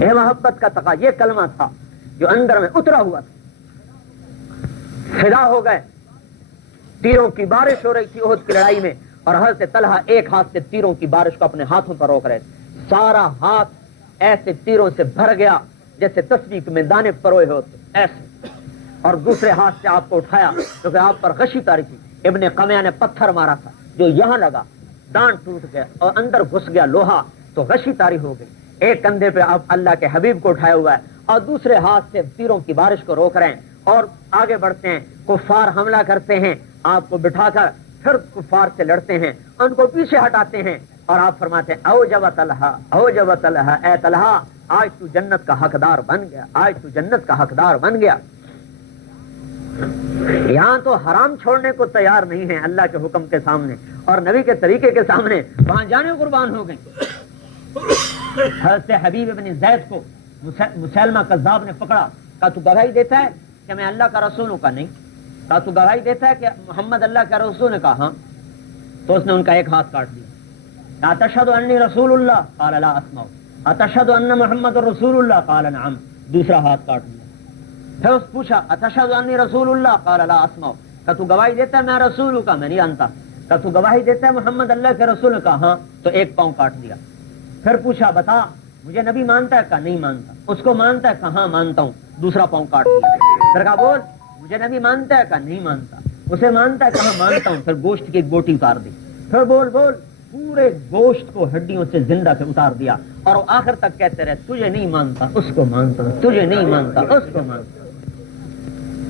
یہ محبت کا تقا، یہ کلمہ تھا جو اندر میں اترا ہوا تھا. فدا ہو گئے. تیروں کی بارش ہو رہی تھی احد کی لڑائی میں، اور حضرت طلحہ ایک ہاتھ سے تیروں کی بارش کو اپنے ہاتھوں پر روک رہے تھے. سارا ہاتھ ایسے تیروں سے بھر گیا جیسے تسبیح میں دانے پروئے ہوتے ایسے، اور دوسرے ہاتھ سے آپ کو اٹھایا کیونکہ آپ پر غشی تاری تھی. ابن قمیہ نے پتھر مارا تھا جو یہاں لگا، دان ٹوٹ گیا اور اندر گھس گیا لوہا، تو غشی تاری ہو گئی. ایک کندھے پہ آپ اللہ کے حبیب کو اٹھایا ہوا ہے اور دوسرے ہاتھ سے تیروں کی بارش کو روک رہے ہیں اور آگے بڑھتے ہیں. کفار حملہ کرتے ہیں، آپ کو بٹھا کر پھر کفار سے لڑتے ہیں، ان کو پیچھے ہٹاتے ہیں، اور آپ فرماتے ہیں اوجب طلحہ، اوجب طلحہ، اے طلحہ آج تو جنت کا حقدار بن گیا، آج تو جنت کا حقدار بن گیا. یہاں تو حرام چھوڑنے کو تیار نہیں ہے اللہ کے حکم کے سامنے اور نبی کے طریقے کے سامنے، وہاں جانے قربان ہو گئے. حضرت حبیب ابن زید کو مسلمہ کذاب نے پکڑا، کہا تو گواہی دیتا ہے کہ میں اللہ کا رسول ہوں؟ کا نہیں. کہا تو گواہی دیتا ہے کہ محمد اللہ کا رسول؟ نے کہا ہاں. تو اس نے ان کا ایک ہاتھ کاٹ دیا. اتشہد انی رسول اللہ؟ قال لا اسمع. اتشہد ان محمد رسول اللہ؟ قال نعم. دوسرا ہاتھ کاٹ دیا. پھر اس پوچھا اتشہد انی رسول اللہ؟ قال لا اسمع. کہ تو گواہی دیتا ہے میں رسول ہوں؟ کا میں نہیں جانتا. کہ تو گواہی دیتا ہے محمد اللہ کے رسول؟ نے کہا ہاں. تو ایک پاؤں کاٹ دیا. پھر پوچھا بتا مجھے نبی مانتا ہے؟ کا نہیں مانتا. اس کو مانتا ہے؟ کہاں مانتا ہوں. دوسرا پاؤں کاٹ دیا. پھر کہا بول مجھے نبی مانتا ہے؟ کا نہیں مانتا. اسے مانتا ہے؟ کہاں مانتا ہوں. پھر گوشت کی ایک بوٹی اتار دی. پھر بول بول پورے گوشت کو ہڈیوں سے زندہ سے اتار دیا اور وہ آخر تک کہتے رہے تجھے نہیں مانتا اس کو مانتا ہوں، تجھے نہیں مانتا اس کو مانتا.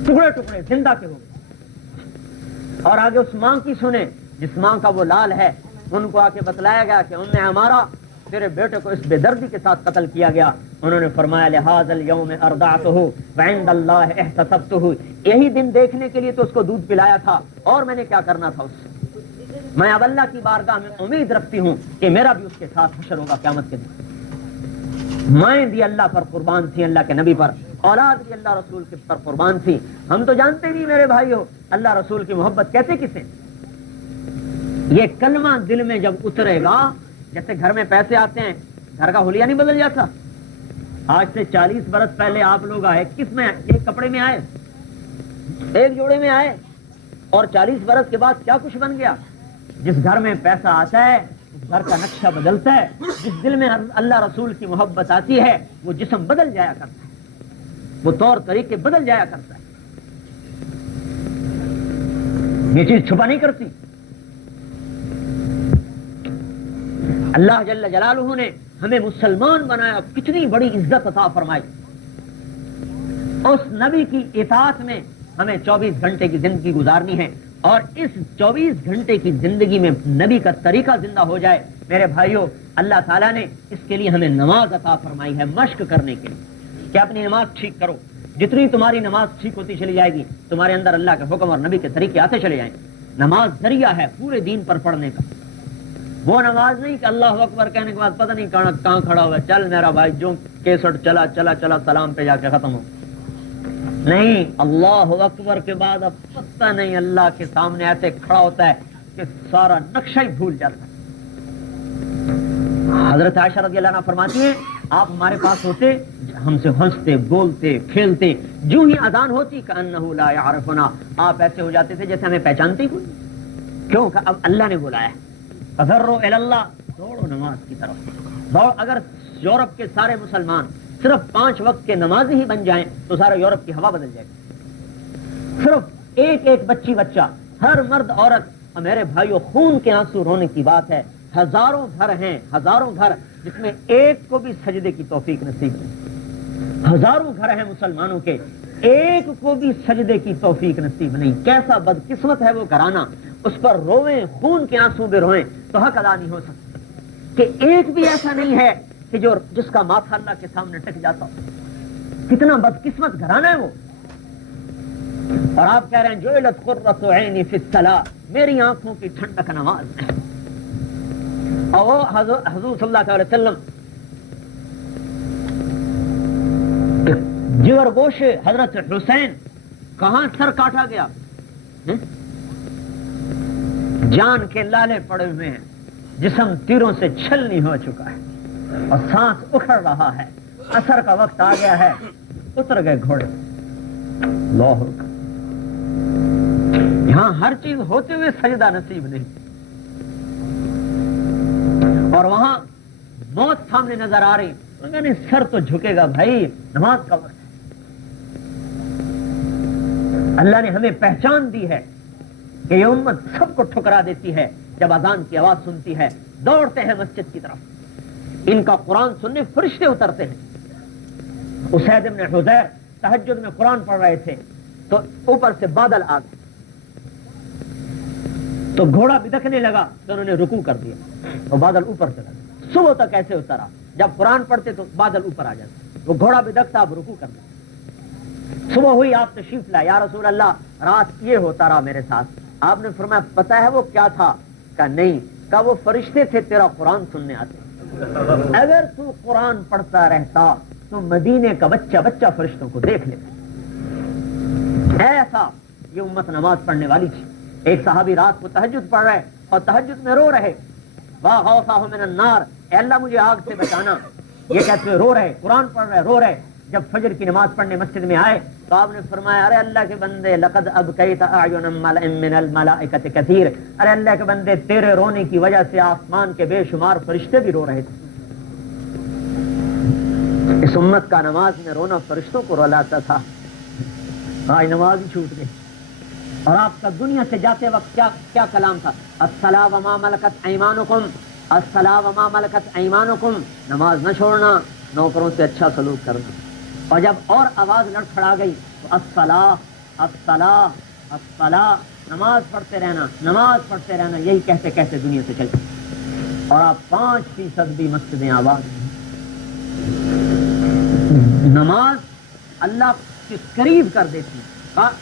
ٹکڑے ٹکڑے زندہ کے ہو گئے. اور آگے اس ماں کی سنیں جس ماں کا وہ لال ہے، ان کو آ کے بتلایا گیا کہ انہوں نے ہمارا تیرے بیٹے کو اس بے دردی کے ساتھ قتل کیا گیا. انہوں نے فرمایا لہذا اليوم ارضعتہ وعند اللہ احتسبتہ، یہی دن دیکھنے کے لیے تو اس کو دودھ پلایا تھا اور میں نے کیا کرنا تھا اس سے. میں اب اللہ کی بارگاہ میں امید رکھتی ہوں کہ میرا بھی اس کے ساتھ حشر ہوگا قیامت کے دن. مائیں بھی اللہ پر قربان تھی، اللہ کے نبی پر، اولاد بھی اللہ رسول کے پر قربان تھی. ہم تو جانتے نہیں میرے بھائیو اللہ رسول کی محبت کیسے کسے. یہ کلمہ دل میں جب اترے گا، جیسے گھر میں پیسے آتے ہیں گھر کا حلیہ نہیں بدل جاتا. آج سے 40 برس پہلے آپ لوگ آئے، کس میں ایک کپڑے میں آئے، ایک جوڑے میں آئے، اور 40 برس کے بعد کیا کچھ بن گیا. جس گھر میں پیسہ آتا ہے اس گھر کا نقشہ بدلتا ہے. جس دل میں اللہ رسول کی محبت آتی ہے وہ جسم بدل جایا کرتا ہے، وہ طور طریقے بدل جایا کرتا ہے. یہ چیز چھپا نہیں کرتی. اللہ جل جلالہ نے ہمیں مسلمان بنایا، کتنی بڑی عزت عطا فرمائی. اس نبی کی اطاعت میں ہمیں 24 گھنٹے کی زندگی گزارنی ہے، اور اس 24 گھنٹے کی زندگی میں نبی کا طریقہ زندہ ہو جائے. میرے بھائیوں اللہ تعالیٰ نے اس کے لیے ہمیں نماز عطا فرمائی ہے مشق کرنے کے لیے کہ اپنی نماز ٹھیک کرو. جتنی تمہاری نماز ٹھیک ہوتی چلی جائے گی تمہارے اندر اللہ کے حکم اور نبی کے طریقے آتے چلے جائیں. نماز ذریعہ ہے پورے دین پر پڑھنے کا. وہ نماز نہیں کہ اللہ اکبر کہنے کے بعد پتہ نہیں کہاں کھڑا ہوا، چل میرا بھائی جو کیسٹ چلا چلا چلا سلام پہ جا کے ختم ہو. نہیں، اللہ اکبر کے بعد اب پتہ نہیں اللہ کے سامنے ایسے کھڑا ہوتا ہے کہ سارا نقشہ ہی بھول جاتا ہے. حضرت عائشہ رضی اللہ عنہ فرماتی ہیں آپ ہمارے پاس ہوتے، ہم سے ہنستے بولتے کھیلتے، جو ہی اذان ہوتی کأنہ لا یعرفنا، آپ ایسے ہو جاتے تھے جیسے ہمیں پہچانتے ہی کوئی. کیوں کہ اب اللہ نے بلایا ہے. فذروا الی اللہ، دوڑو نماز کی طرف دوڑ. اگر یورپ کے سارے مسلمان صرف 5 وقت کے نمازی ہی بن جائیں تو سارا یورپ کی ہوا بدل جائے گی. صرف ایک ایک بچی بچہ، ہر مرد عورت. اور میرے بھائیو خون کے آنسو رونے کی بات ہے. ہزاروں گھر ہیں، ہزاروں گھر جس میں ایک کو بھی سجدے کی توفیق نصیب نہیں. ہزاروں گھر ہیں مسلمانوں کے، ایک کو بھی سجدے کی توفیق نصیب نہیں. کیسا بدقسمت ہے وہ گھرانہ. اس پر روئیں، خون کے آنسو میں روئیں تو حق ادا نہیں ہو سکتا. کہ ایک بھی ایسا نہیں ہے کہ جس کا ماتھا اللہ کے سامنے ٹک جاتا ہو. کتنا بدقسمت گھرانہ ہے وہ. اور آپ کہہ رہے ہیں جعلت قرۃ عینی فی الصلاۃ، میری آنکھوں کی ٹھنڈک نماز میں. اور وہ حضور صلی اللہ علیہ وسلم جگر گوش حضرت حسین کہاں سر کاٹا گیا، جان کے لالے پڑے ہوئے ہیں، جسم تیروں سے چھلنی ہو چکا ہے اور سانس اکھڑ رہا ہے اثر کا وقت آ گیا ہے، اتر گئے گھوڑے. اللہ اکبر. یہاں ہر چیز ہوتے ہوئے سجدہ نصیب نہیں، اور وہاں موت سامنے نظر آ رہی. نہیں سر تو جھکے گا بھائی، نماز کا وقت ہے. اللہ نے ہمیں پہچان دی ہے کہ یہ امت سب کو ٹھکرا دیتی ہے جب اذان کی آواز سنتی ہے، دوڑتے ہیں مسجد کی طرف. ان کا قرآن سننے فرشتے اترتے ہیں. اسید بن حذیر تہجد میں قرآن پڑھ رہے تھے تو اوپر سے بادل آ گئے، تو گھوڑا بدکنے لگا تو انہوں نے رکوع کر دیا، وہ بادل اوپر سے لگا. صبح تک ایسے اترا، جب قرآن پڑھتے تو بادل اوپر آ جاتے، وہ گھوڑا بدکتا، اب رکوع کر دیا. صبح ہوئی، آپ تشریف لائے، یا رسول اللہ رات یہ ہوتا رہا میرے ساتھ. آپ نے فرمایا پتہ ہے وہ کیا تھا؟ کہا نہیں. کہا وہ فرشتے تھے تیرا قرآن سننے آتے. اگر تو قرآن پڑھتا رہتا تو مدینے کا بچہ بچہ فرشتوں کو دیکھ لیتا. ایسا یہ امت نماز پڑھنے والی تھی. ایک صحابی رات کو تہجد پڑھ رہے اور تہجد میں رو رہے، واہ غوثہ من النار، اے اللہ مجھے آگ سے بچانا. یہ کہتے ہوئے رو رہے، قرآن پڑھ رہے، رو رہے. جب فجر کی نماز پڑھنے مسجد میں آئے تو آپ نے فرمایا ارے اللہ کے بندے لقد ابکیت اعین من الملائکۃ کثیر، ارے اللہ کے بندے تیرے رونے کی وجہ سے آسمان کے بے شمار فرشتے بھی رو رہے تھے. اس امت کا نماز میں رونا فرشتوں کو رلاتا تھا. آج نماز ہی چھوٹ گئی. اور آپ کا دنیا سے جاتے وقت کیا کلام تھا؟ الصلاۃ وما ملکت ایمانکم، الصلاۃ وما ملکت ایمانکم. نماز نہ چھوڑنا، نوکروں سے اچھا سلوک کرنا. اور جب اور آواز لڑکھڑا گئی تو الصلاۃ الصلاۃ الصلاۃ، نماز پڑھتے رہنا، نماز پڑھتے رہنا. یہی کہتے کہتے دنیا سے چلتے، اور آپ 5% بھی مسجدیں آباد نہیں. نماز اللہ کے قریب کر دیتی ہے.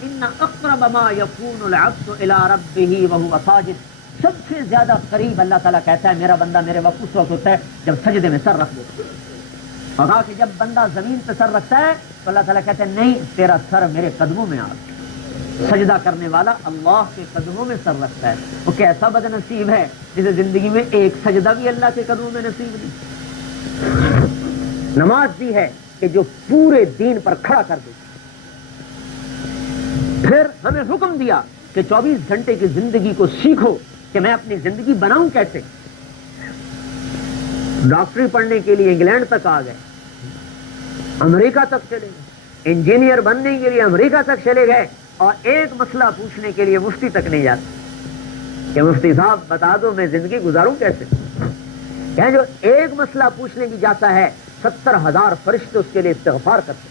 ان اقرب ما یکون العبد الی ربہ وہو ساجد، سب سے زیادہ قریب اللہ تعالیٰ کہتا ہے میرا بندہ میرے وقت اس وقت ہوتا ہے جب سجدے میں سر رکھ دیتا ہے. اور کہا کہ جب بندہ زمین پہ سر رکھتا ہے تو اللہ تعالیٰ کہتے ہیں نہیں تیرا سر میرے قدموں میں آ. سجدہ کرنے والا اللہ کے قدموں میں سر رکھتا ہے. وہ کیسا بد نصیب ہے جسے زندگی میں ایک سجدہ بھی اللہ کے قدموں میں نصیب نہیں. نماز بھی ہے کہ جو پورے دین پر کھڑا کر دے. پھر ہمیں حکم دیا کہ 24 گھنٹے کی زندگی کو سیکھو کہ میں اپنی زندگی بناؤں کیسے. ڈاکٹری پڑھنے کے لیے انگلینڈ تک آ گئے، امریکہ تک چلے گئے، انجینئر بننے کے لیے امریکہ تک چلے گئے، اور ایک مسئلہ پوچھنے کے لیے مفتی تک نہیں جاتے کہ مفتی صاحب بتا دو میں زندگی گزاروں کیسے. کہ جو ایک مسئلہ پوچھنے کی جاتا ہے 70,000 فرشتے اس کے لیے استغفار کرتے.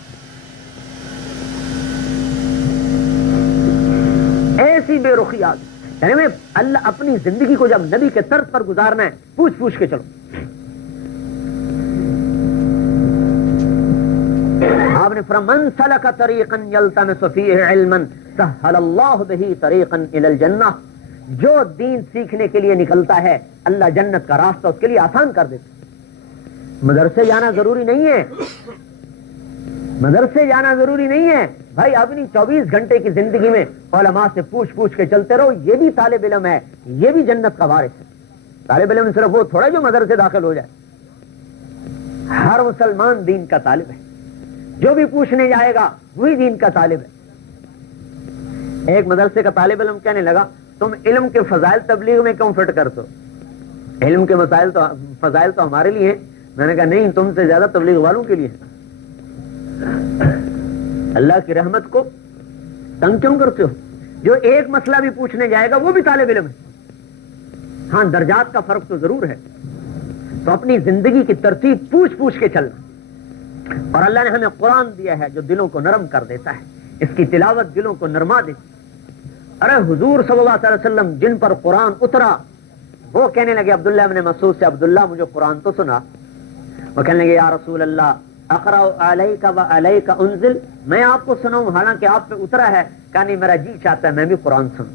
ایسی بے رخی آ گئی. یعنی میں اللہ اپنی زندگی کو جب نبی کے طرز پر گزارنا ہے پوچھ پوچھ کے چلو. آپ نے فرمایا من سلک طریقا یلتمس فیہ علما سہل اللہ بہ طریقا الی الجنہ، جو دین سیکھنے کے لیے نکلتا ہے اللہ جنت کا راستہ اس کے لیے آسان کر دیتا. مدرسے جانا ضروری نہیں ہے، مدرسے جانا ضروری نہیں ہے بھائی. اپنی 24 گھنٹے کی زندگی میں علماء سے پوچھ پوچھ کے چلتے رہو. یہ بھی طالب علم ہے، یہ بھی جنت کا وارث ہے. طالب علم صرف وہ تھوڑا جو مدرسے داخل ہو جائے. ہر مسلمان دین کا طالب ہے، جو بھی پوچھنے جائے گا وہی دین کا طالب ہے. ایک مدرسے کا طالب علم کہنے لگا تم علم کے فضائل تبلیغ میں کیوں فٹ کرتے ہو؟ علم کے فضائل تو ہمارے لیے ہیں. میں نے کہا نہیں، تم سے زیادہ تبلیغ والوں کے لیے. اللہ کی رحمت کو تنگ کیوں کرتے ہو؟ جو ایک مسئلہ بھی پوچھنے جائے گا وہ بھی طالب علم ہے. ہاں درجات کا فرق تو ضرور ہے. تو اپنی زندگی کی ترتیب پوچھ پوچھ کے چلنا. اور اللہ نے ہمیں قرآن دیا ہے جو دلوں کو نرم کر دیتا ہے. اس کی تلاوت دلوں کو نرما دیتی. ارے حضور صلی اللہ علیہ وسلم جن پر قرآن اترا وہ کہنے لگے عبداللہ ابن مسعود سے عبداللہ مجھے قرآن تو سنا. وہ کہنے لگے یا رسول اللہ اقرأ علیک و علیک انزل، میں آپ کو سناؤں حالانکہ آپ پہ اترا ہے. کہا نہیں میرا جی چاہتا ہے میں بھی قرآن سنوں.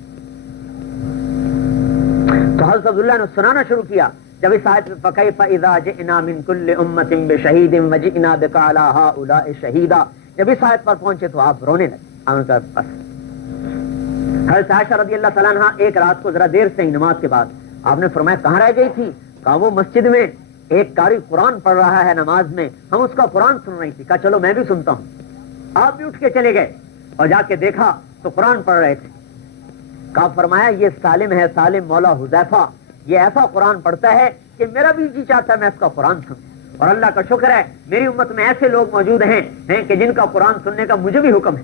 تو حضرت عبداللہ نے سنانا شروع کیا. جب اس آیت میں فَكَيْفَ إِذَا جِئْنَا مِن كُلِّ أُمَّةٍ بِشَهِيدٍ وَجِئْنَا بِكَ عَلَىٰ هَٰؤُلَاءِ شَهِيدًا، جب اس آیت پر پہنچے تو آپ رونے لگے. حضرت عائشہ رضی اللہ تعالیٰ عنہا ایک رات کو ذرا دیر سے ہی نماز کے بعد آپ نے فرمایا کہاں رہ گئی تھی؟ کہا وہ مسجد میں ایک قاری قرآن پڑھ رہا ہے نماز میں, ہم اس کا قرآن سن رہی تھی, کہا چلو میں بھی سنتا ہوں. آپ بھی اٹھ کے چلے گئے اور جا کے دیکھا تو قرآن پڑھ رہے تھے. کہا فرمایا یہ سالم ہے, سالم مولا حذیفہ, یہ ایسا قرآن پڑھتا ہے کہ میرا بھی جی چاہتا ہے میں اس کا قرآن سنوں. اور اللہ کا شکر ہے میری امت میں ایسے لوگ موجود ہیں کہ جن کا قرآن سننے کا مجھے بھی حکم ہے.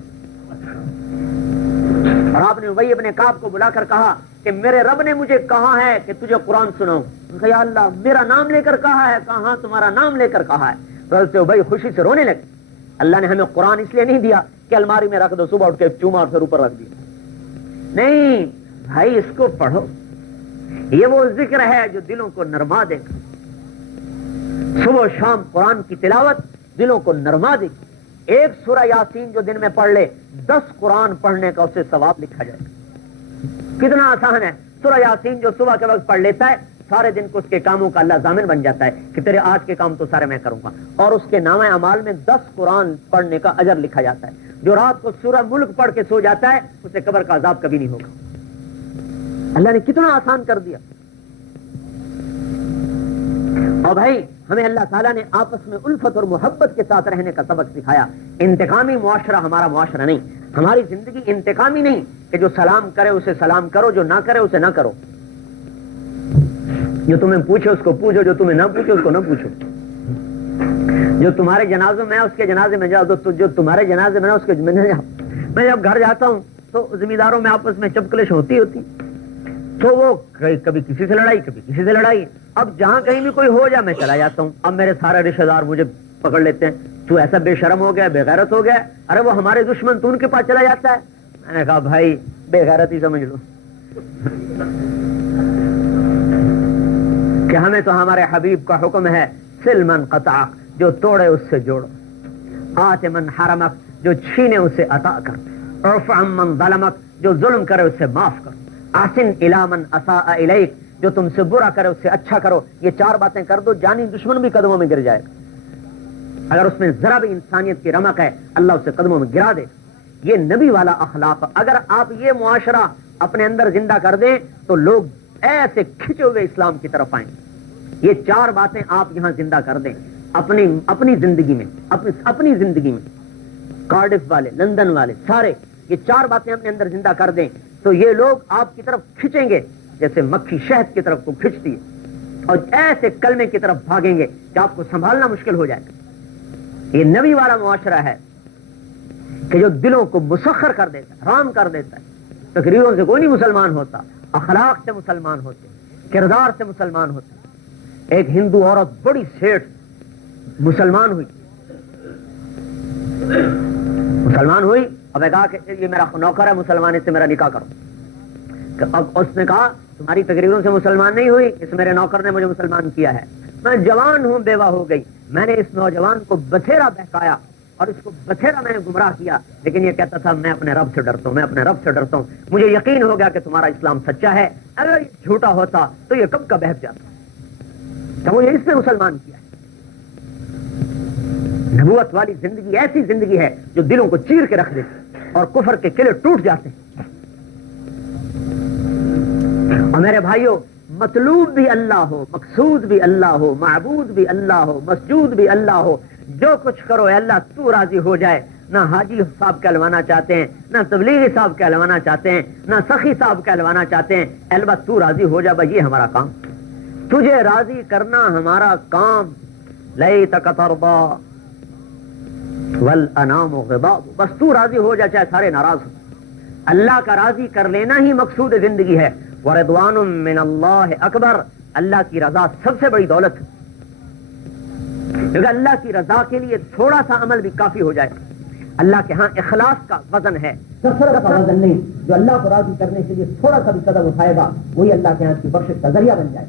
اور آپ نے ابی ابن کعب کو بلا کر کہا کہ میرے رب نے مجھے کہا ہے کہ تجھے قرآن سناؤں. یا اللہ میرا نام لے کر کہا ہے. کہا ہاں تمہارا نام لے کر کہا ہے. حضرت ابی خوشی سے رونے لگے. اللہ نے ہمیں قرآن اس لیے نہیں دیا کہ الماری میں رکھ دو, صبح اٹھ کے چوما اور پھر اوپر رکھ دیا. نہیں بھائی, اس کو پڑھو, یہ وہ ذکر ہے جو دلوں کو نرما دے گا. صبح و شام قرآن کی تلاوت دلوں کو نرما دے گی. ایک سورہ یاسین جو دن میں پڑھ لے 10 قرآن پڑھنے کا اسے ثواب لکھا جائے گا. کتنا آسان ہے. سورہ یاسین جو صبح کے وقت پڑھ لیتا ہے سارے دن کو اس کے کاموں کا اللہ ضامن بن جاتا ہے کہ تیرے آج کے کام تو سارے میں کروں گا, اور اس کے نامہ اعمال میں 10 قرآن پڑھنے کا اجر لکھا جاتا ہے. جو رات کو سورہ ملک پڑھ کے سو جاتا ہے اسے قبر کا عذاب کبھی نہیں ہوگا. اللہ نے کتنا آسان کر دیا. اور بھائی ہمیں اللہ تعالیٰ نے آپس میں الفت اور محبت کے ساتھ رہنے کا سبق سکھایا. انتقامی معاشرہ ہمارا معاشرہ نہیں. ہماری زندگی انتقامی نہیں کہ جو سلام کرے اسے سلام کرو, جو نہ کرے اسے نہ کرو. جو تمہیں پوچھے اس کو پوچھو, جو تمہیں نہ پوچھے اس کو نہ پوچھو. جو تمہارے جنازے میں اس کے جنازے میں جاؤ, تو جو تمہارے جنازے میں اس کے میں جاؤ. میں جب گھر جاتا ہوں تو زمینداروں میں آپس میں چپکلش ہوتی تو وہ کبھی کسی سے لڑائی کبھی کسی سے لڑائی. اب جہاں کہیں بھی کوئی ہو جائے میں چلا جاتا ہوں. اب میرے سارے رشتے دار مجھے پکڑ لیتے ہیں, تو ایسا بے شرم ہو گیا, بے غیرت ہو گیا. ارے وہ ہمارے دشمن تو ان کے پاس چلا جاتا ہے. میں نے کہا بھائی بے غیرت ہی سمجھ لو کہ ہمیں تو ہمارے حبیب کا حکم ہے سل من قطع, جو توڑے اس سے جوڑو, آت من حرمک, جو چھینے اسے عطا کر, ارفع من ظلمک, جو ظلم کرے اسے معاف کرو, احسن الی من اساء الیک, جو تم سے برا کرے اس سے اچھا کرو. یہ 4 باتیں کر دو, جانی دشمن بھی قدموں میں گر جائے گا. اگر اس میں ذرا بھی انسانیت کی رمق ہے اللہ اسے قدموں میں گرا دے. یہ نبی والا اخلاق. اگر آپ یہ معاشرہ اپنے اندر زندہ کر دیں تو لوگ ایسے کھچے ہوئے اسلام کی طرف آئیں. یہ 4 باتیں آپ یہاں زندہ کر دیں اپنی زندگی میں, اپنی زندگی میں. کارڈف والے, لندن والے, سارے یہ 4 باتیں اپنے اندر زندہ کر دیں تو یہ لوگ آپ کی طرف کھینچیں گے جیسے مکھی شہد کی طرف کو کھینچتی ہے, اور ایسے کلمے کی طرف بھاگیں گے کہ آپ کو سنبھالنا مشکل ہو جائے گا. یہ نبی والا معاشرہ ہے کہ جو دلوں کو مسخر کر دیتا ہے, رام کر دیتا ہے. تقریروں سے کوئی نہیں مسلمان ہوتا, اخلاق سے مسلمان ہوتے, کردار سے مسلمان ہوتے. ایک ہندو عورت بڑی سیٹھ مسلمان ہوئی اب کہا کہ یہ میرا نوکر ہے مسلمان, اس سے میرا نکاح کرو. اب اس نے کہا تمہاری تقریروں سے مسلمان نہیں ہوئی, اس میرے نوکر نے مجھے مسلمان کیا ہے. میں جوان ہوں, بیوہ ہو گئی, میں نے اس نوجوان کو بتھیرا بہکایا اور اس کو بتھیرا میں نے گمراہ کیا, لیکن یہ کہتا تھا میں اپنے رب سے ڈرتا ہوں, میں اپنے رب سے ڈرتا ہوں. مجھے یقین ہو گیا کہ تمہارا اسلام سچا ہے. اگر یہ جھوٹا ہوتا تو یہ کب کا بہک جاتا. تو مجھے اس نے مسلمان کیا ہے. نبوت والی زندگی ایسی زندگی ہے جو دلوں کو چیر کے رکھ دیتی اور کفر کے قلعے ٹوٹ جاتے ہیں. اور میرے بھائیوں, مطلوب بھی اللہ ہو, مقصود بھی اللہ ہو, معبود بھی اللہ ہو, مسجود بھی اللہ ہو, جو کچھ کرو اے اللہ تو راضی ہو جائے. نہ حاجی صاحب کہلوانا چاہتے ہیں, نہ تبلیغی صاحب کہلوانا چاہتے ہیں, نہ سخی صاحب کہلوانا چاہتے ہیں. البتہ تو راضی ہو جا بھائی, یہ ہمارا کام, تجھے راضی کرنا ہمارا کام. لیتک ترضی والانام غضاب, بس تو راضی ہو جا چاہے سارے ناراض ہو. اللہ کا راضی کر لینا ہی مقصود زندگی ہے. ورضوان من اللہ اکبر, اللہ کی رضا سب سے بڑی دولت ہے. کیونکہ اللہ کی رضا کے لیے تھوڑا سا عمل بھی کافی ہو جائے. اللہ کے ہاں اخلاص کا وزن ہے, کثرت کا وزن نہیں. جو اللہ کو راضی کرنے کے لیے تھوڑا سا بھی قدم اٹھائے گا وہی اللہ کے ہاں کی بخشش کا ذریعہ بن جائے.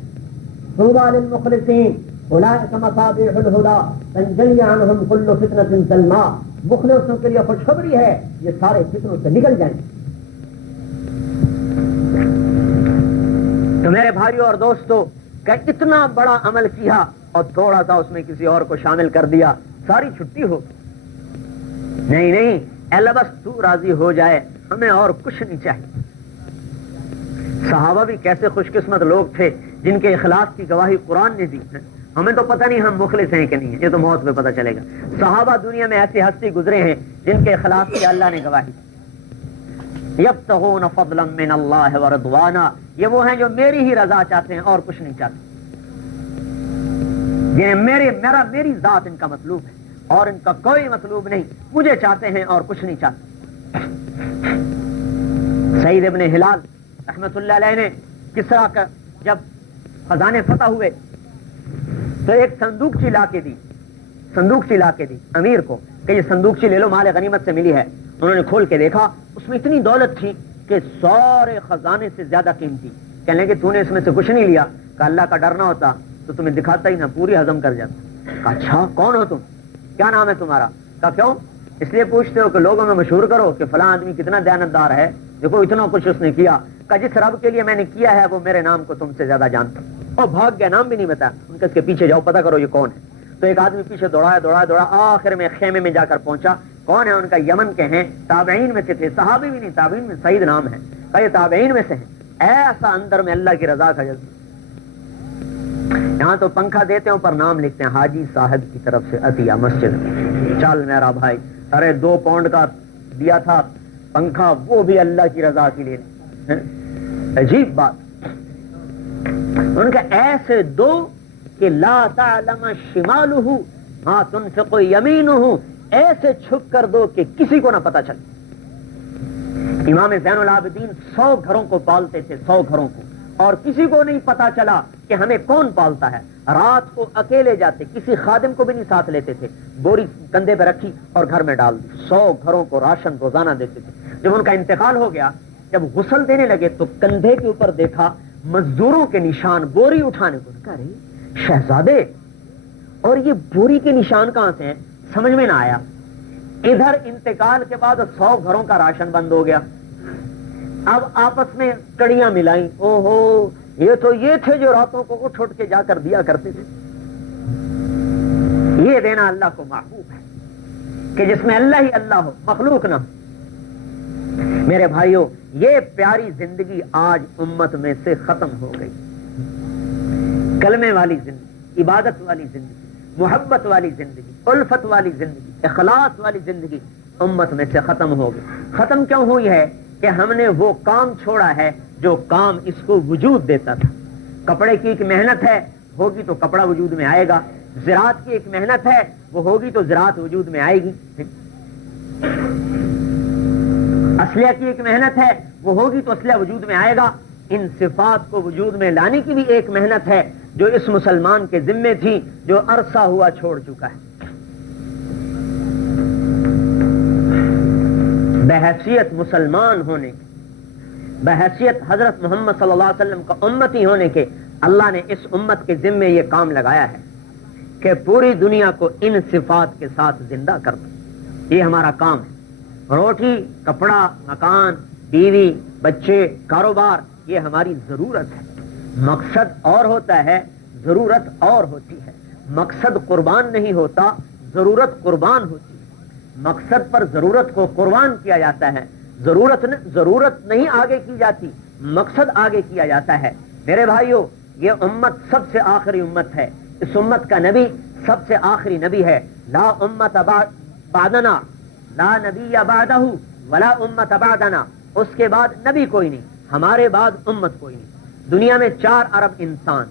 طوبی للمخلصین اولئک مصابیح الہدی تنجلی عنہم کل فتنۃ سلما, مخلصوں کے لیے خوشخبری ہے یہ سارے فتنوں سے نکل جائیں. تو میرے بھائیوں اور دوستو, کہ اتنا بڑا عمل کیا اور تھوڑا سا اس میں کسی اور کو شامل کر دیا, ساری چھٹی ہو. نہیں, اللہ بس تو راضی ہو جائے, ہمیں اور کچھ نہیں چاہیے. صحابہ بھی کیسے خوش قسمت لوگ تھے جن کے اخلاص کی گواہی قرآن نے دی. ہمیں تو پتہ نہیں ہم مخلص ہیں کہ نہیں ہیں، یہ تو موت میں پتہ چلے گا. صحابہ دنیا میں ایسی ہستی گزرے ہیں جن کے اخلاص کی اللہ نے گواہی. یبتغون فضلا من اللہ ورضوانا، یہ وہ ہیں جو میری ہی رضا چاہتے ہیں اور کچھ نہیں چاہتے. یہ میری ذات ان کا مطلوب ہے اور ان کا کوئی مطلوب نہیں، مجھے چاہتے ہیں اور کچھ نہیں چاہتے. سعید ابن ہلال رحمت اللہ علیہ نے کسرا کا جب خزانے فتح ہوئے تو ایک صندوقچی لا کے دی امیر کو کہ یہ صندوقچی لے لو، مال غنیمت سے ملی ہے. انہوں نے کھول کے دیکھا، اس میں اتنی دولت تھی کہ سارے خزانے سے زیادہ قیمتی. کہنے کہ تو نے اس میں سے کچھ نہیں لیا. کہ اللہ کا ڈر نہ ہوتا تو تمہیں دکھاتا ہی نہ، پوری ہضم کر جاتا. کہا اچھا کون ہو تم، کیا نام ہے تمہارا؟ کہا کیوں؟ اس لیے پوچھتے ہو کہ لوگوں میں مشہور کرو کہ فلاں آدمی کتنا دیانتدار ہے، دیکھو اتنا کچھ اس نے کیا. کہا جس رب کے لیے میں نے کیا ہے وہ میرے نام کو تم سے زیادہ جانتا. اور بھاگ گیا، نام بھی نہیں بتایا. ان کے اس کے پیچھے جاؤ پتہ کرو یہ کون ہے. تو ایک آدمی پیچھے دوڑا آخر میں خیمے میں جا کر پہنچا. کون ہے؟ ان کا یمن کے ہیں، تابعین میں سے تھے، صحابی بھی نہیں، تابعین میں. سعید نام ہے. کہا یہ تابعین میں سے ہیں. ایسا اندر میں اللہ کی رضا کا جذبہ. یہاں تو پنکھا دیتے ہیں پر نام لکھتے ہیں حاجی صاحب کی طرف سے عطیہ مسجد. چل میرا بھائی، ارے 2 پاؤنڈ کا دیا تھا پنکھا، وہ بھی اللہ کی رضا کے لیے. عجیب بات. ان کا ایسے دو کہ لا تعلم شمالہ ما تنفق یمینہ، ایسے چھپ کر دو کہ کسی کو نہ پتا چلے. امام زین العابدین 100 گھروں کو پالتے تھے، 100 گھروں کو، اور کسی کو نہیں پتا چلا کہ ہمیں کون پالتا ہے. رات کو اکیلے جاتے، کسی خادم کو بھی نہیں ساتھ لیتے تھے. بوری کندھے پہ رکھی اور گھر میں ڈال دی. 100 گھروں کو راشن روزانہ دیتے تھے. جب ان کا انتقال ہو گیا، جب غسل دینے لگے تو کندھے کے اوپر دیکھا مزدوروں کے نشان بوری اٹھانے کو. کہا رہے شہزادے، اور یہ بوری کے نشان کہاں سے ہیں؟ سمجھ میں نہ آیا. ادھر انتقال کے بعد 100 گھروں کا راشن بند ہو گیا. اب آپس میں کڑیاں ملائیں، او ہو یہ تو یہ تھے جو راتوں کو اٹھ کے جا کر دیا کرتے تھے. یہ دینا اللہ کو محبوب ہے کہ جس میں اللہ ہی اللہ ہو، مخلوق نہ ہو. میرے بھائیوں، یہ پیاری زندگی آج امت میں سے ختم ہو گئی. کلمے والی زندگی، عبادت والی زندگی، محبت والی زندگی، الفت والی زندگی، اخلاص والی زندگی امت میں سے ختم ہو گئی. ختم کیوں ہوئی ہے؟ کہ ہم نے وہ کام چھوڑا ہے جو کام اس کو وجود دیتا تھا. کپڑے کی ایک محنت ہے، ہوگی تو کپڑا وجود میں آئے گا. زراعت کی ایک محنت ہے، وہ ہوگی تو زراعت وجود میں آئے گی. اسلحہ کی ایک محنت ہے، وہ ہوگی تو اسلحہ وجود میں آئے گا. ان صفات کو وجود میں لانے کی بھی ایک محنت ہے جو اس مسلمان کے ذمے تھی، جو عرصہ ہوا چھوڑ چکا ہے. بحیثیت مسلمان ہونے، بحیثیت حضرت محمد صلی اللہ علیہ وسلم کا امتی ہونے کے، اللہ نے اس امت کے ذمے یہ کام لگایا ہے کہ پوری دنیا کو ان صفات کے ساتھ زندہ کر دو. یہ ہمارا کام ہے. روٹی، کپڑا، مکان، بیوی، بچے، کاروبار، یہ ہماری ضرورت ہے. مقصد اور ہوتا ہے، ضرورت اور ہوتی ہے. مقصد قربان نہیں ہوتا، ضرورت قربان ہوتی ہے. مقصد پر ضرورت کو قربان کیا جاتا ہے. ضرورت نہیں آگے کی جاتی، مقصد آگے کیا جاتا ہے. میرے بھائیوں، یہ امت سب سے آخری امت ہے. اس امت کا نبی سب سے آخری نبی ہے. لا امت بعدنا، لا نبی بعدہ ولا امت بعدنا. اس کے بعد نبی کوئی نہیں، ہمارے بعد امت کوئی نہیں. دنیا میں 4 ارب انسان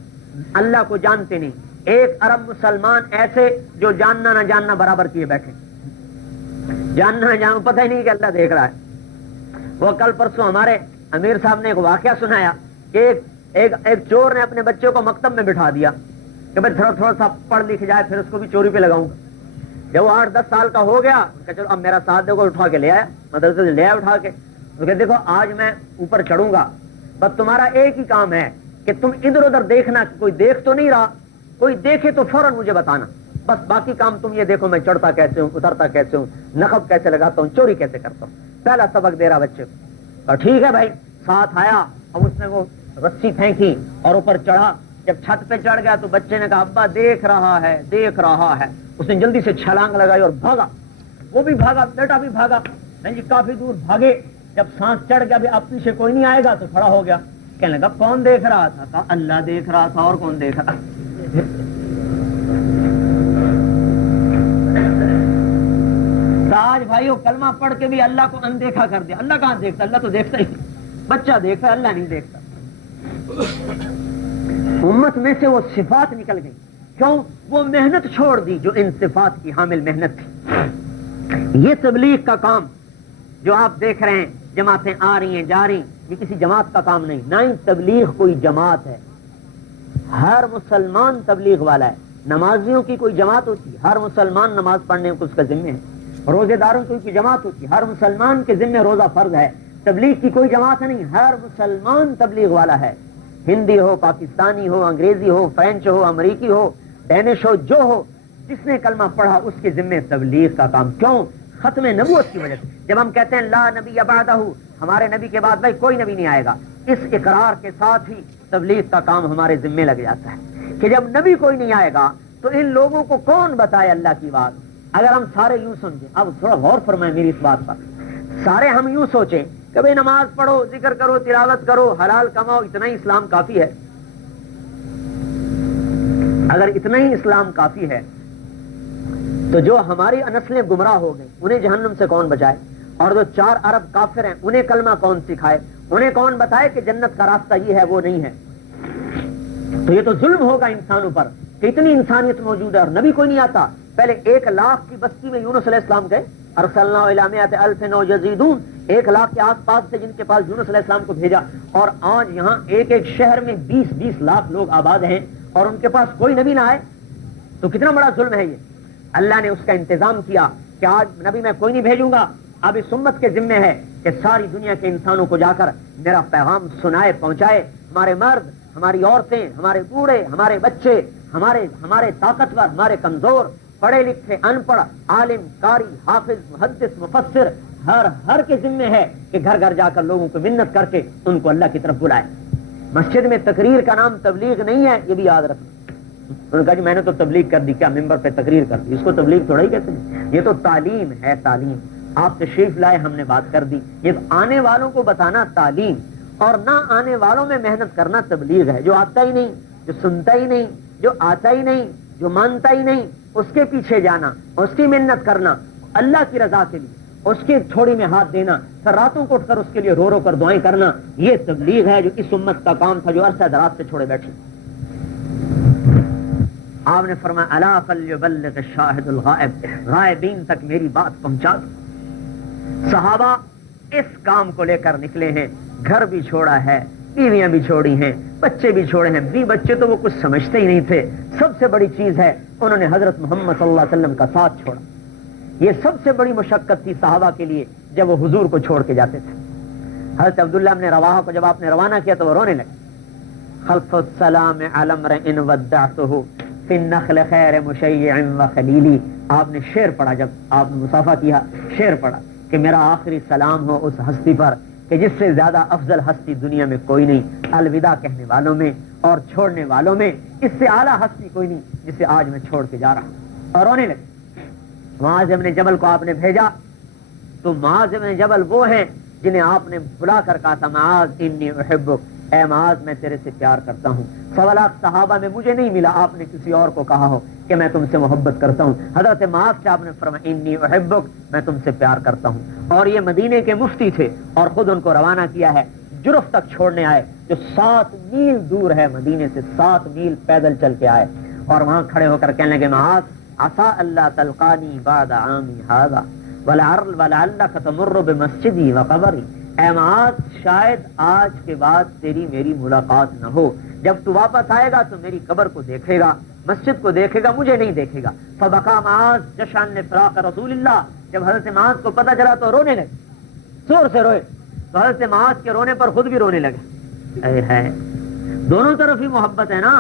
اللہ کو جانتے نہیں. 1 ارب مسلمان ایسے جو جاننا نہ جاننا برابر کیے بیٹھے. جاننا نہ جاننا پتہ ہی نہیں کہ اللہ دیکھ رہا ہے. وہ کل پرسوں ہمارے امیر صاحب نے ایک واقعہ سنایا کہ ایک چور نے اپنے بچے کو مکتب میں بٹھا دیا کہ بھائی تھوڑا سا پڑھ لکھ جائے، پھر اس کو بھی چوری پہ لگاؤں گا. جب وہ 8-10 سال کا ہو گیا، کہ چلو اب میرا ساتھ دے کو اٹھا کے لے آیا، مدرسے سے لے آیا اٹھا کے. کہ دیکھو آج میں اوپر چڑھوں گا، بس تمہارا ایک ہی کام ہے کہ تم ادھر ادھر دیکھنا، کوئی دیکھ تو نہیں رہا، کوئی دیکھے تو فوراً مجھے بتانا. بس باقی کام تم یہ دیکھو میں چڑھتا کیسے ہوں، اترتا کیسے ہوں، نقب کیسے لگاتا ہوں، چوری کیسے کرتا ہوں. پہلا سبق دے رہا بچے کو. اور ٹھیک ہے بھائی، ساتھ آیا. اب اس نے وہ رسی پھینکی اور اوپر چڑھا. جب چھت پہ چڑھ گیا تو بچے نے کہا ابا دیکھ رہا ہے، دیکھ رہا ہے. اس نے جلدی سے چھلانگ لگائی اور بھاگا. وہ بھی بھاگا، بیٹا بھی بھاگا. جی کافی دور بھاگے. جب سانس چڑھ گیا، اب پیچھے کوئی نہیں آئے گا، تو کھڑا ہو گیا. کہنے لگا کون دیکھ رہا تھا؟ کہا اللہ دیکھ رہا تھا، اور کون دیکھ رہا. آج بھائیو کلمہ پڑھ کے بھی اللہ کو اندیکھا کر دیا. اللہ کہاں دیکھتا؟ اللہ تو دیکھتا ہی نہیں. بچہ دیکھتا ہے, اللہ نہیں دیکھتا. امت میں سے وہ صفات نکل گئی. کیوں؟ وہ محنت چھوڑ دی جو ان صفات کی حامل محنت تھی. یہ تبلیغ کا کام جو آپ دیکھ رہے ہیں, جماعتیں آ رہی ہیں جا رہی ہیں, یہ کسی جماعت کا کام نہیں. نہ ہی تبلیغ کوئی جماعت ہے. ہر مسلمان تبلیغ والا ہے. نمازیوں کی کوئی جماعت ہوتی ہے؟ ہر مسلمان نماز پڑھنے کو اس کا ذمہ ہے. روزے داروں کی کوئی جماعت ہوتی ہے؟ ہر مسلمان کے ذمہ روزہ فرض ہے. تبلیغ کی کوئی جماعت نہیں. ہر مسلمان تبلیغ والا ہے. ہندی ہو, پاکستانی ہو, انگریزی ہو, فرینچ ہو, امریکی ہو, ڈینش ہو, جو ہو, جس نے کلمہ پڑھا اس کے ذمہ تبلیغ کا کام. کیوں؟ ختم نبوت کی وجہ سے. جب ہم کہتے ہیں لا نبی بعدہ, ہمارے نبی کے بعد بھائی کوئی نبی نہیں آئے گا, اس اقرار کے ساتھ ہی تبلیغ کا کام ہمارے ذمہ لگ جاتا ہے کہ جب نبی کوئی نہیں آئے گا تو ان لوگوں کو کون بتائے اللہ کی بات. اگر ہم سارے یوں سمجھیں, اب تھوڑا غور فرمائیں میری اس بات پر, سارے ہم یوں سوچیں کہ بھئی نماز پڑھو, ذکر کرو, تلاوت کرو, حلال کماؤ, اتنا ہی اسلام کافی ہے. اگر اتنا ہی اسلام کافی ہے تو جو ہماری نسلیں گمراہ ہو گئی انہیں جہنم سے کون بچائے؟ اور جو 4 ارب کافر ہیں انہیں کلمہ کون سکھائے؟ انہیں کون بتائے کہ جنت کا راستہ یہ ہے وہ نہیں ہے؟ تو یہ تو ظلم ہوگا انسانوں پر کہ اتنی انسانیت موجود ہے اور نبی کوئی نہیں آتا. پہلے 1 لاکھ کی بستی میں یونس علیہ السلام گئے, ارسلنا الی مئۃ الف و یزیدون, 1 لاکھ کے آس پاس سے جن کے پاس یونس علیہ السلام کو بھیجا, اور آج یہاں ایک شہر میں 20 لاکھ لوگ آباد ہیں اور ان کے پاس کوئی نبی نہ آئے. تو کتنا بڑا ظلم ہے یہ. اللہ نے اس کا انتظام کیا کہ آج نبی میں کوئی نہیں بھیجوں گا. اب اس امت کے ذمہ ہے کہ ساری دنیا کے انسانوں کو جا کر میرا پیغام سنائے, پہنچائے. ہمارے مرد, ہماری عورتیں, ہمارے بوڑھے, ہمارے بچے, ہمارے طاقتور, ہمارے کمزور, پڑھے لکھے, ان پڑھ, عالم, قاری, حافظ, محدث, مفسر, ہر کے ذمہ ہے کہ گھر گھر جا کر لوگوں کو منت کر کے ان کو اللہ کی طرف بلائے. مسجد میں تقریر کا نام تبلیغ نہیں ہے, یہ بھی یاد رکھنا. انہوں نے کہا جی میں نے تو تبلیغ کر دی, کیا ممبر پہ تقریر کر دی؟ اس کو تبلیغ تھوڑا ہی کہتے ہیں, یہ تو تعلیم ہے. تعلیم آپ تشریف لائے, ہم نے بات کر دی. یہ آنے والوں کو بتانا تعلیم, اور نہ آنے والوں میں محنت کرنا تبلیغ ہے. جو آتا ہی نہیں, جو سنتا ہی نہیں, جو آتا ہی نہیں, جو مانتا ہی نہیں, اس کے پیچھے جانا, اس کی محنت کرنا اللہ کی رضا کے لیے, اس کی تھوڑی میں ہاتھ دینا, پھر راتوں کو اٹھ کر اس کے لیے رو رو کر دعائیں کرنا, یہ تبلیغ ہے جو اس امت کا کام تھا جو عرصہ دراز سے چھوڑے بیٹھے. آپ نے فرمایا الا فلیبلغ الشاہد الغائب, غائبین تک میری بات پہنچا دو. صحابہ اس کام کو لے کر نکلے ہیں. گھر بھی چھوڑا ہے, بیویاں بھی چھوڑی ہیں, بچے بھی چھوڑے ہیں. بچے تو وہ کچھ سمجھتے ہی نہیں تھے. سب سے بڑی چیز ہے انہوں نے حضرت محمد صلی اللہ علیہ وسلم کا ساتھ چھوڑا. یہ سب سے بڑی مشقت تھی صحابہ کے لیے جب وہ حضور کو چھوڑ کے جاتے تھے. حضرت عبداللہ بن رواحہ کو جب آپ نے روانہ کیا تو وہ رونے لگے. خلف السلام علی امرئ ودعتہ فی النخل خیر مشیع وخلیلی. آپ نے شعر پڑھا, جب آپ نے مصافحہ کیا شعر پڑھا کہ میرا آخری سلام ہو اس ہستی پر کہ جس سے زیادہ افضل ہستی دنیا میں کوئی نہیں, الوداع کہنے والوں میں اور چھوڑنے والوں میں اس سے اعلیٰ ہستی کوئی نہیں جسے آج میں چھوڑ کے جا رہا ہوں. اور رونے لگے. معاذ ابن جبل کو آپ نے بھیجا تو معاذ ابن جبل وہ ہیں جنہیں آپ نے بلا کر کہا تھا معاذ انی احبک, اے معاذ میں تیرے سے پیار کرتا ہوں. 1.25 لاکھ صحابہ میں مجھے نہیں ملا آپ نے کسی اور کو کہا ہو کہ میں تم سے محبت کرتا ہوں. حضرت معاذ سے آپ نے فرمایا انی احبک, میں تم سے پیار کرتا ہوں. اور یہ مدینے کے مفتی تھے اور خود ان کو روانہ کیا ہے. جرف تک چھوڑنے آئے جو 7 میل دور ہے, مدینے سے 7 میل پیدل چل کے آئے اور وہاں کھڑے ہو کر کہنے لگے معاذ عسى اللہ تلقانی بعد عامی هذا ولعلک تمر بمسجدی وقبری. اے معاذ شاید آج کے بعد تیری میری ملاقات نہ ہو. جب تو واپس آئے گا تو میری قبر کو دیکھے گا, مسجد کو دیکھے گا, مجھے نہیں دیکھے گا. فبکا معاذ جشن فراق رسول اللہ. جب حضرت معاذ کو پتہ چلا تو رونے لگے, زور سے روئے. تو حضرت معاذ کے رونے پر خود بھی رونے لگے. اے ہے دونوں طرف ہی محبت ہے نا,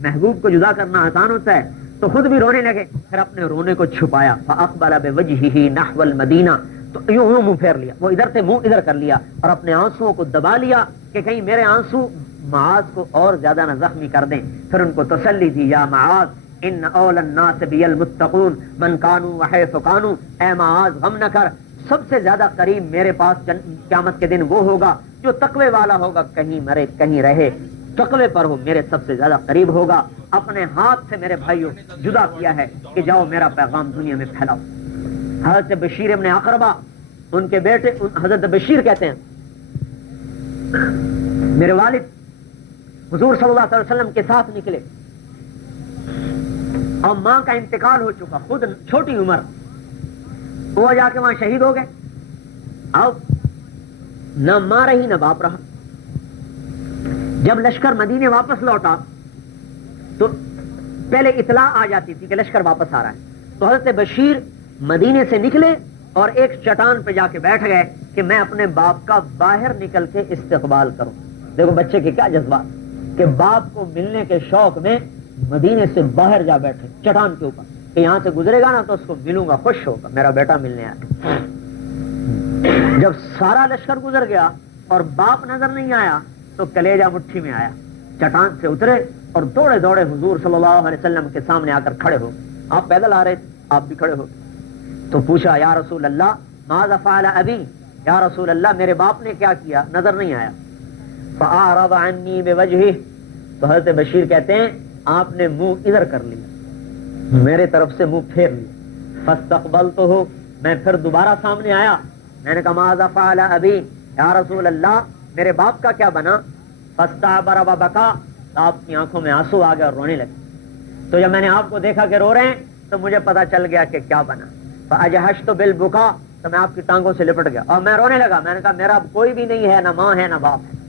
محبوب کو جدا کرنا آسان ہوتا ہے, تو خود بھی رونے لگے. پھر اپنے رونے کو چھپایا. فاقبل بوجهه نحو المدینہ, تو یوں منہ پھیر لیا, وہ ادھر سے منہ ادھر کر لیا اور اپنے آنسوؤں کو دبا لیا کہ کہیں میرے آنسو معاذ کو اور زیادہ نہ زخمی کر دیں. پھر ان کو تسلی دی, یا معاذ ان اول الناس بی المتقون من کانوا وحیث کانوا. اے معاذ غم نہ کر, سب سے زیادہ قریب میرے پاس قیامت کے دن وہ ہوگا جو تقوی والا ہوگا, کہیں مرے کہیں رہے, تقوی پر ہو, میرے سب سے زیادہ قریب ہوگا. اپنے ہاتھ سے میرے بھائیوں جدا کیا ہے کہ جاؤ میرا پیغام دنیا میں پھیلاؤ. حضرت بشیر ابن اقربہ ان کے بیٹے حضرت بشیر کہتے ہیں میرے والد حضور صلی اللہ علیہ وسلم کے ساتھ نکلے اور ماں کا انتقال ہو چکا، خود چھوٹی عمر، وہ جا کے وہاں شہید ہو گئے. اب نہ ماں رہی نہ باپ رہا. جب لشکر مدینے واپس لوٹا تو پہلے اطلاع آ جاتی تھی کہ لشکر واپس آ رہا ہے، تو حضرت بشیر مدینے سے نکلے اور ایک چٹان پہ جا کے بیٹھ گئے کہ میں اپنے باپ کا باہر نکل کے استقبال کروں. دیکھو بچے کے کیا جذبات کہ باپ کو ملنے کے شوق میں مدینے سے باہر جا بیٹھے چٹان کے اوپر کہ یہاں سے گزرے گا نا تو اس کو ملوں گا، خوش ہوگا میرا بیٹا ملنے آیا. جب سارا لشکر گزر گیا اور باپ نظر نہیں آیا تو کلیجہ مٹھی میں آیا، چٹان سے اترے اور دوڑے دوڑے حضور صلی اللہ علیہ وسلم کے سامنے آ کر کھڑے ہو. آپ پیدل آ رہے تھے، آپ بھی کھڑے ہو. تو پوچھا یا رسول اللہ ماذا فعل ابی، یا رسول اللہ میرے باپ نے کیا کیا، نظر نہیں آیا. فاعرض عنی بوجہہ، تو حضرت بشیر کہتے ہیں آپ نے منہ ادھر کر لیا، میرے طرف سے منہ پھیر لیا. فاستقبلتہ، میں پھر دوبارہ سامنے آیا، میں نے کہا ماذا فعل ابی، یا رسول اللہ میرے باپ کا کیا بنا. فاستعبر وبکا، آپ کی آنکھوں میں آنسو آ گئے اور رونے لگے. تو جب میں نے آپ کو دیکھا کہ رو رہے ہیں تو مجھے پتا چل گیا کہ کیا بنا. فاجہشت بالبکا، تو میں آپ کی ٹانگوں سے لپٹ گیا اور میں رونے لگا. میں نے کہا میرا اب کوئی بھی نہیں ہے، نہ ماں ہے نہ باپ ہے.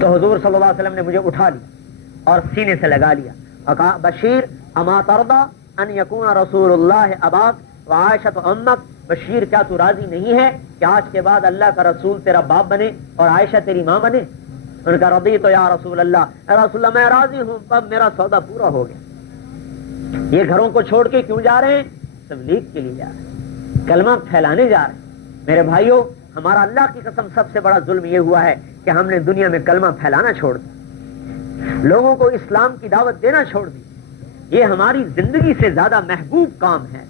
تو حضور صلی اللہ علیہ وسلم نے مجھے اٹھا لیا اور سینے سے لگا لیا اور کہا بشیر اما ترضى ان یکون رسول اللہ اباک وعائشہ امک، بشیر کیا تو راضی نہیں ہے کہ آج کے بعد اللہ کا رسول تیرا باپ بنے اور عائشہ تیری ماں بنے. انہوں نے کہا رضیت یا رسول اللہ، اے رسول اللہ میں راضی ہوں، اب میرا سودا پورا ہو گیا. یہ گھروں کو چھوڑ کے کیوں جا رہے ہیں؟ تبلیغ کے لیے جا رہے ہیں، کلمہ پھیلانے جا رہے ہیں. میرے بھائیوں ہمارا اللہ کی قسم سب سے بڑا ظلم یہ ہوا ہے کہ ہم نے دنیا میں کلمہ پھیلانا چھوڑ دیا، لوگوں کو اسلام کی دعوت دینا چھوڑ دی. یہ ہماری زندگی سے زیادہ محبوب کام ہے،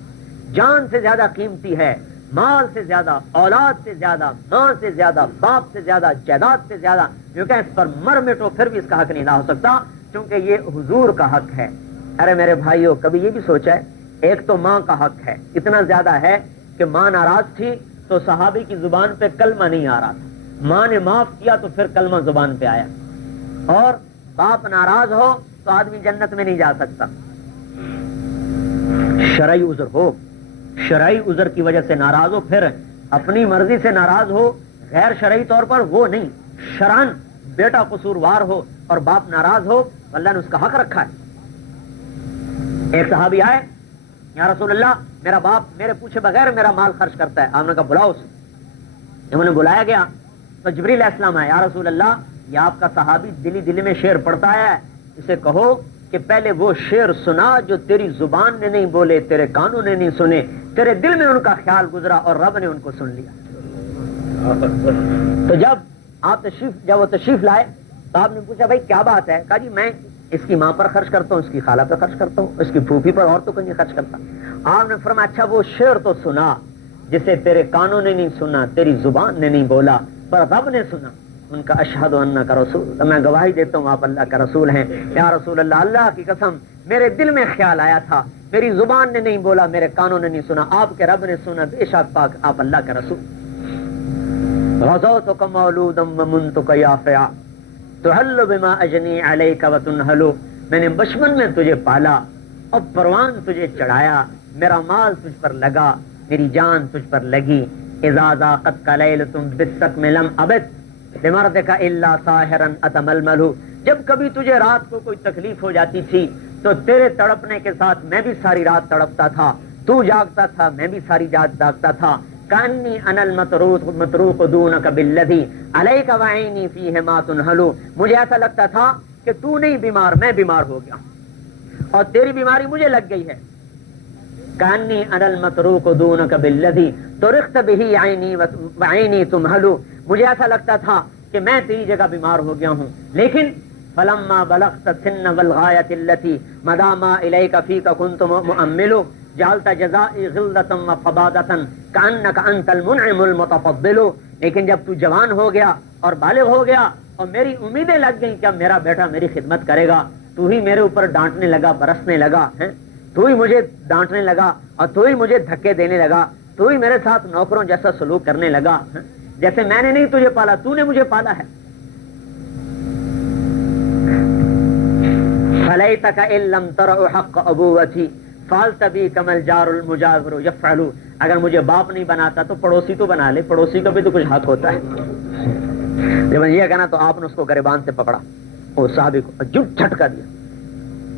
جان سے زیادہ قیمتی ہے، مال سے زیادہ، اولاد سے زیادہ، ماں سے زیادہ، باپ سے زیادہ، جائیداد سے زیادہ. کیونکہ اس پر مر مٹو پھر بھی اس کا حق نہیں ادا ہو سکتا کیونکہ یہ حضور کا حق ہے. ارے میرے بھائیوں کبھی یہ بھی سوچا ہے، ایک تو ماں کا حق ہے، اتنا زیادہ ہے کہ ماں ناراض تھی تو صحابی کی زبان پہ کلمہ نہیں آ رہا تھا، ماں نے معاف کیا تو پھر کلمہ زبان پہ آیا. اور باپ ناراض ہو تو آدمی جنت میں نہیں جا سکتا. شرعی عذر ہو، شرعی عذر کی وجہ سے ناراض ہو، پھر اپنی مرضی سے ناراض ہو، غیر شرعی طور پر وہ نہیں. شرعن بیٹا قصوروار ہو اور باپ ناراض ہو، اللہ نے اس کا حق رکھا ہے. ایک صحابی آئے، یا رسول اللہ میرا باپ میرے پوچھے بغیر میرا مال خرچ کرتا ہے. آپ نے کہا بلاؤ اسے. انہوں نے بلایا گیا تو جبریل علیہ السلام ہے، یا رسول اللہ یہ آپ کا صحابی دلی دلی میں شعر پڑھتا ہے، اسے کہو کہ پہلے وہ شعر سنا جو تیری زبان نے نہیں بولے، تیرے کانوں نے نہیں سنے، تیرے دل میں ان کا خیال گزرا اور رب نے ان کو سن لیا. تو جب وہ تشریف لائے تو آپ نے پوچھا بھائی کیا بات ہے؟ کہا جی میں اس کی ماں پر خرچ کرتا ہوں، اس کی خالہ پر خرچ کرتا ہوں، اس کی پھوپھی پر، اور تو کوئی نہیں خرچ کرتا. آپ نے فرمایا اچھا وہ شعر تو سنا جسے تیرے کانوں نے نہیں سنا، تیری زبان نے نہیں بولا، پر رب نے سنا. ان کا اشہد انک رسول، میں گواہی دیتا ہوں آپ اللہ کا رسول ہیں. یا رسول اللہ اللہ کی قسم میرے دل میں خیال آیا تھا، میری زبان نے نہیں بولا، میرے کانوں نے نہیں سنا، آپ کے رب نے سنا، بے شک پاک آپ اللہ کا رسول. غزوتک مولودا ومنتک یافعا تحل بما اجنی علیک وتنحل، میں نے بچپن میں تجھے پالا اور پروان تجھے چڑھایا، میرا مال تجھ پر لگا، میری جان تجھ پر لگی. اذا ضاقت لیلۃ بالسقم لم ابت بمردک الا ساحرا اتململ، جب کبھی تجھے رات کو کوئی تکلیف ہو جاتی تھی تو تیرے تڑپنے کے ساتھ میں بھی ساری رات تڑپتا تھا، تو جاگتا تھا میں بھی ساری رات جاگتا تھا. کانی انا المتروق دونک بالذی علیک وعینی فیہ ما تنحل، مجھے ایسا لگتا تھا کہ تو نہیں بیمار میں بیمار ہو گیا اور تیری بیماری مجھے لگ گئی ہے. کانی انا المتروق دونک بالذی ترخت بہ عینی وعینی تمحل، مجھے ایسا لگتا تھا کہ میں تیری جگہ بیمار ہو گیا ہوں. لیکن فلما بلغت السن والغایۃ التي مدى ما الیک فیک كنت مؤمل جعلت جزائی غلظۃ وفضاضۃ کأنک انت المنعم المتفضل، لیکن جب تو جوان ہو گیا اور بالغ ہو گیا اور میری امیدیں لگ گئیں کہ اب میرا بیٹا میری خدمت کرے گا، تو ہی میرے اوپر ڈانٹنے لگا، برسنے لگا. تو ہی مجھے ڈانٹنے لگا اور تو ہی مجھے دھکے دینے لگا, تو ہی میرے ساتھ نوکروں جیسا سلوک کرنے لگا, جیسے میں نے نہیں تجھے پالا, تو نے مجھے پالا ہے. فلیتک ان لم ترع حق ابوتی فعلت بی کما الجار المجاور یفعل. اگر مجھے باپ نہیں بناتا تو پڑوسی تو بنا لے, پڑوسی کا بھی تو کچھ حق ہوتا ہے. جب یہ کہنا تو آپ نے اس کو گریبان سے پکڑا, وہ صحابی کو جھٹ جھٹکا دیا.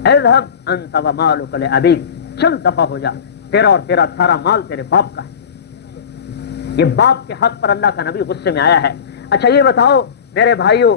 اذهب انت ومالک لابیک, چل دفع ہو جا, تیرا اور تیرا سارا مال تیرے باپ کا ہے. یہ باپ کے حق پر اللہ کا نبی غصے میں آیا ہے. اچھا یہ بتاؤ میرے بھائیو,